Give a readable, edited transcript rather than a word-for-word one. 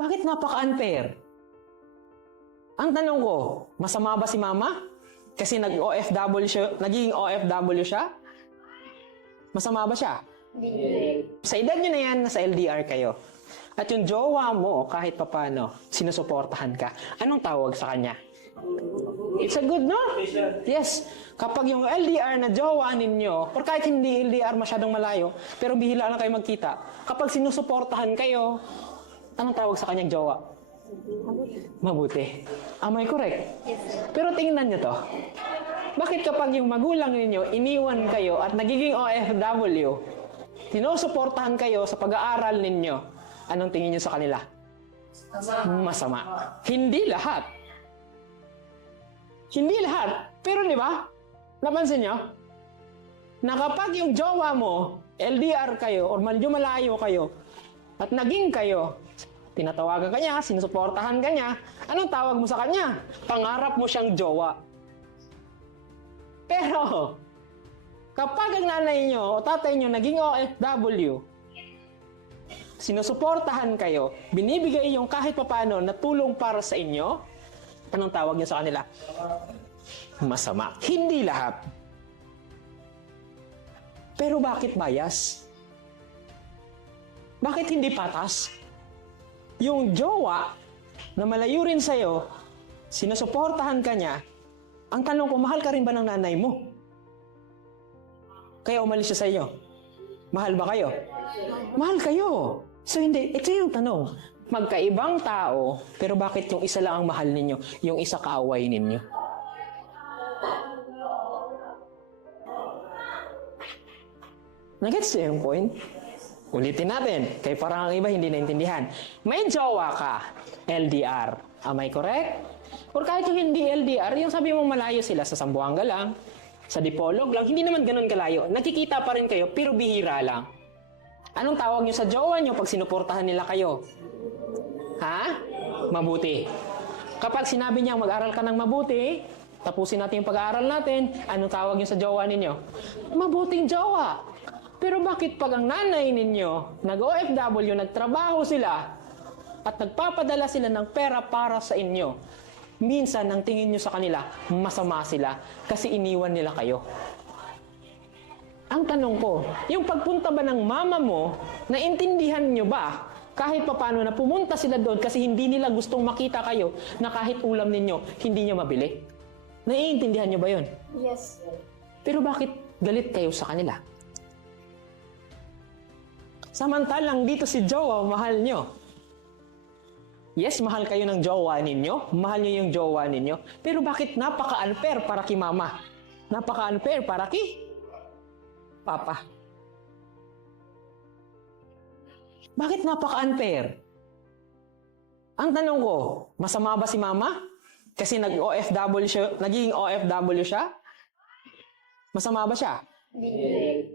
Bakit napaka-unfair? Ang tanong ko, masama ba si mama? Kasi nag-OFW siya, naging OFW siya? Masama ba siya? Hindi. Sa edad nyo na yan, nasa LDR kayo. At yung jowa mo, kahit papano, sinusuportahan ka. Anong tawag sa kanya? It's a good, no? Yes. Kapag yung LDR na jowa ninyo, or kahit hindi LDR masyadong malayo, pero bihila lang kayo magkita, kapag sinusuportahan kayo, anong tawag sa kanyang jowa? Mabuti. Am I correct? Yes, sir. Pero tingnan nyo to. Bakit kapag yung magulang ninyo, iniwan kayo at nagiging OFW, sinusuportahan kayo sa pag-aaral ninyo, anong tingin nyo sa kanila? Masama. Hindi lahat. Hindi lahat. Pero di ba? Napansin nyo? Na kapag yung jowa mo, LDR kayo, or medyo malayo kayo, at naging kayo, tinatawagan ka niya, sinusuportahan ka niya, anong tawag mo sa kanya? Pangarap mo siyang jowa. Pero, kapag ang nanay nyo o tatay nyo naging OFW, sinusuportahan kayo, binibigay yung kahit papano na tulong para sa inyo, anong tawag nyo sa kanila? Masama. Hindi lahat. Pero bakit bias? Bakit hindi patas? Yung jowa na malayo rin sa'yo, sinusuportahan ka niya, ang tanong ko, mahal ka rin ba ng nanay mo? Kaya umalis siya sa inyo. Mahal ba kayo? Mahal kayo. So hindi, ito yung tanong. Magkaibang tao, pero bakit yung isa lang ang mahal ninyo? Yung isa kaaway ninyo? Nagets niyo yung point? Ulitin natin, kay parang ang iba hindi naintindihan. May jowa ka, LDR. Am I correct? Or kahit yung hindi LDR, yung sabi mong malayo sila sa Zamboanga lang, sa Dipolog lang, hindi naman ganun kalayo. Nakikita pa rin kayo, pero bihira lang. Anong tawag nyo sa jowa nyo pag sinuportahan nila kayo? Ha? Mabuti. Kapag sinabi niya mag-aral ka ng mabuti, tapusin natin yung pag-aaral natin, anong tawag nyo sa jowa ninyo? Mabuting jowa. Pero bakit pag ang nanay ninyo, nag-OFW, nagtrabaho sila, at nagpapadala sila ng pera para sa inyo, minsan ang tingin nyo sa kanila, masama sila kasi iniwan nila kayo. Ang tanong ko, yung pagpunta ba ng mama mo, naintindihan nyo ba kahit papano na pumunta sila doon kasi hindi nila gustong makita kayo na kahit ulam ninyo, hindi nyo mabili? Naiintindihan nyo ba yun? Yes. Pero bakit galit kayo sa kanila? Samantalang dito si jowa, mahal nyo. Yes, mahal kayo ng jowa ninyo. Mahal nyo yung jowa ninyo. Pero bakit napaka-unfair para kay mama? Napaka-unfair para kay papa? Bakit napaka-unfair? Ang tanong ko, masama ba si mama? Kasi nag-OFW siya, naging OFW siya? Masama ba siya? Hindi.